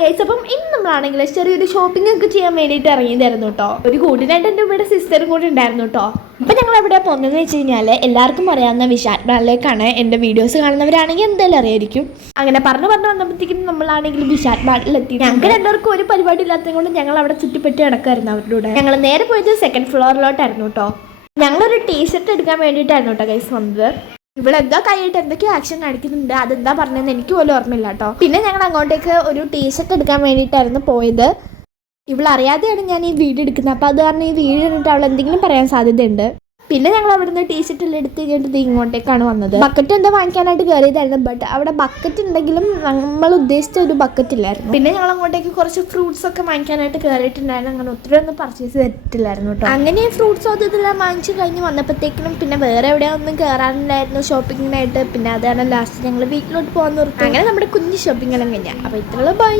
Guys, അപ്പം ഇന്ന് നമ്മളാണെങ്കിൽ ചെറിയൊരു ഷോപ്പിംഗ് ഒക്കെ ചെയ്യാൻ വേണ്ടിയിട്ട് ഇറങ്ങിയതായിരുന്നു കേട്ടോ. ഒരു കൂട്ടിനായിട്ട് എൻ്റെ ഇവിടെ സിസ്റ്ററും കൂടി ഉണ്ടായിരുന്നു കേട്ടോ. അപ്പം ഞങ്ങൾ എവിടെ പോകുന്നതെന്ന് വെച്ച് കഴിഞ്ഞാൽ എല്ലാവർക്കും അറിയാവുന്ന വിശാൽ മാളിലേക്കാണ്. എൻ്റെ വീഡിയോസ് കാണുന്നവരാണെങ്കിൽ എന്തായാലും അറിയായിരിക്കും. അങ്ങനെ പറഞ്ഞു വന്നപ്പോഴത്തേക്കും നമ്മളാണെങ്കിൽ വിശാൽ മാളിലെത്തി. ഞങ്ങൾക്ക് രണ്ടുപേർക്കും ഒരു പരിപാടി ഇല്ലാത്തത് കൊണ്ട് ഞങ്ങൾ അവിടെ ചുറ്റിപ്പറ്റി നടക്കായിരുന്നു അവരുടെ കൂടെ. ഞങ്ങൾ നേരെ പോയത് സെക്കൻഡ് ഫ്ലോറിലോട്ടായിരുന്നു കേട്ടോ. ഞങ്ങളൊരു ടീഷർട്ട് എടുക്കാൻ വേണ്ടിയിട്ടായിരുന്നു കേട്ടോ ഗൈസ് വന്നത്. ഇവിടെ എന്താ കൈയിട്ട് എന്തൊക്കെയോ ആക്ഷൻ കാണിക്കുന്നുണ്ട്. അതെന്താ പറഞ്ഞതെന്ന് എനിക്ക് പോലും ഓർമ്മയില്ല കേട്ടോ. പിന്നെ ഞങ്ങൾ അങ്ങോട്ടേക്ക് ഒരു ടീഷർട്ട് എടുക്കാൻ വേണ്ടിയിട്ടായിരുന്നു പോയത്. ഇവളറിയാതെയാണ് ഞാൻ ഈ വീഡിയോ എടുക്കുന്നത്. അപ്പോൾ അത് കാരണം ഈ വീഡിയോ കണ്ടിട്ട് അവൾ എന്തെങ്കിലും പറയാൻ സാധ്യതയുണ്ട്. പിന്നെ ഞങ്ങൾ അവിടുന്ന് ടീഷർട്ട് എല്ലാം എടുത്ത് കഴിഞ്ഞിട്ട് ഇങ്ങോട്ടേക്കാണ് വന്നത്. ബക്കറ്റ് എന്താ വാങ്ങിക്കാനായിട്ട് കയറിയതായിരുന്നു. ബട്ട് അവിടെ ബക്കറ്റ് ഉണ്ടെങ്കിലും നമ്മൾ ഉദ്ദേശിച്ച ഒരു ബക്കറ്റ് ഇല്ലായിരുന്നു. പിന്നെ ഞങ്ങൾ അങ്ങോട്ടേക്ക് കുറച്ച് ഫ്രൂട്ട്സ് ഒക്കെ വാങ്ങിക്കാനായിട്ട് കയറിയിട്ടുണ്ടായിരുന്നു. അങ്ങനെ ഒത്തിരി ഒന്നും പർച്ചേസ് ചെയ്തിട്ടില്ലായിരുന്നു കേട്ടോ. അങ്ങനെ ഫ്രൂട്ട്സ് ഇതെല്ലാം വാങ്ങിച്ച് കഴിഞ്ഞ് വന്നപ്പോഴത്തേക്കിനും പിന്നെ വേറെ എവിടെയോ ഒന്നും കയറാനില്ലായിരുന്നു ഷോപ്പിങ്ങിനായിട്ട്. പിന്നെ അതാണ് ലാസ്റ്റ് ഞങ്ങൾ വീട്ടിലോട്ട് പോകാൻ നിർത്തി. അങ്ങനെ നമ്മുടെ കുഞ്ഞ് ഷോപ്പിംഗ് എല്ലാം കഴിഞ്ഞാൽ. അപ്പോൾ ഇത്രയുള്ള ബൈ.